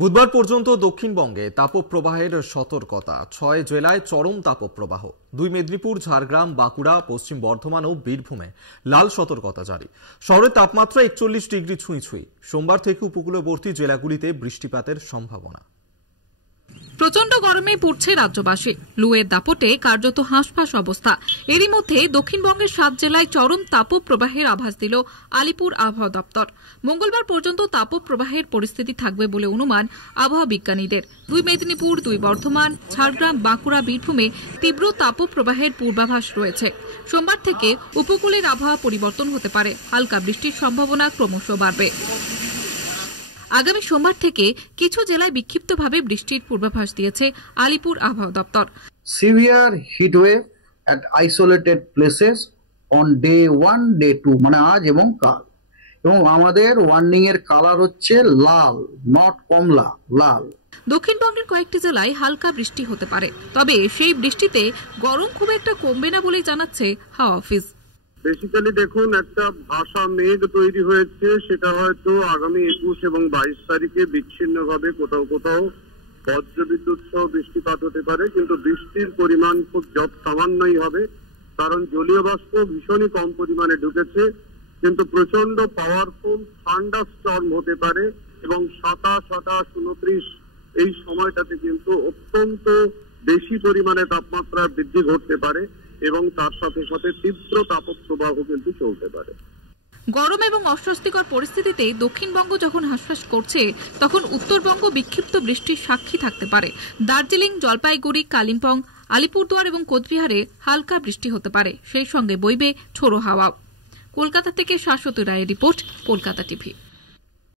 বুধবার পর্যন্ত দক্ষিণবঙ্গে তাপপ্রবাহের সতর্কতা। ৬ জেলায় চরম তাপপ্রবাহ। ২ মেদিনীপুর, ঝাড়গ্রাম, বাঁকুড়া, পশ্চিম বর্ধমান ও বীরভূমে লাল সতর্কতা জারি। শহরের তাপমাত্রা ৪১ ডিগ্রি ছুঁই। সোমবার থেকে উপকূলবর্তী জেলাগুলিতে বৃষ্টিপাতের সম্ভাবনা। প্রচন্ড গরমে পড়ছে রাজ্যবাসী। লুয়ের দাপটে কার্যত হাঁসফাঁস অবস্থা। এরই মধ্যে দক্ষিণবঙ্গের ৭ জেলায় চরম তাপপ্রবাহের আভাস দিল আলিপুর আবহাওয়া দপ্তর। মঙ্গলবার পর্যন্ত তাপপ্রবাহের পরিস্থিতি থাকবে বলে অনুমান আবহাওয়া বিজ্ঞানীদের। ২ মেদিনীপুর, ২ বর্ধমান, ঝাড়গ্রাম, বাঁকুড়া, বীরভূমে তীব্র তাপপ্রবাহের পূর্বাভাস রয়েছে। সোমবার থেকে উপকূলের আবহাওয়া পরিবর্তন হতে পারে। হালকা বৃষ্টির সম্ভাবনা ক্রমশ বাড়বে। আগামী সোমবার থেকে কিছু জেলায় বিক্ষিপ্তভাবে বৃষ্টির পূর্বাভাস দিয়েছে আলিপুর আবহাওয়া দপ্তর। Severe heat wave at isolated places on day 1, day 2 মানে আজ এবং কাল। এবং আমাদের ওয়ার্নিং এর কালার হচ্ছে লাল, নট কমলা, লাল। দক্ষিণবঙ্গের কয়েকটি জেলায় হালকা বৃষ্টি হতে পারে, তবে সেই বৃষ্টিতে গরম খুব একটা কমবে না বলেই জানাচ্ছে হাওয়া অফিস। বেসিক্যালি দেখুন, একটা ভাষা মেঘ তৈরি হয়েছে, সেটা হয়তো আগামী ২১ এবং ২২ তারিখে বিচ্ছিন্নভাবে কোথাও কোথাও বজ্রবিদ্যুৎ সহ বৃষ্টিপাত হতে পারে, কিন্তু বৃষ্টির পরিমাণ খুব সামান্যই হবে, কারণ জলীয় বাষ্প ভীষণই কম পরিমাণে ঢুকেছে। কিন্তু প্রচন্ড পাওয়ারফুল থান্ডার স্টর্ম হতে পারে এবং ২৭, ২৯ এই সময়টাতে কিন্তু অত্যন্ত বেশি পরিমাণে তাপমাত্রা বৃদ্ধি ঘটতে পারে এবং তার সাথে সাথে তীব্র তাপপ্রবাহ কিন্তু চলতে পারে। গরম এবং অস্বস্তিকর পরিস্থিতিতে দক্ষিণবঙ্গ যখন হাঁসফাঁস করছে, তখন উত্তরবঙ্গ বিক্ষিপ্ত বৃষ্টির সাক্ষী থাকতে পারে। দার্জিলিং, জলপাইগুড়ি, কালিম্পং, আলিপুরদুয়ার এবং কোচবিহারে হালকা বৃষ্টি হতে পারে। সেই সঙ্গে বইবে ঝোড়ো হাওয়া। কলকাতা থেকে শাশ্বতী রায়ের রিপোর্ট, কলকাতা টিভি।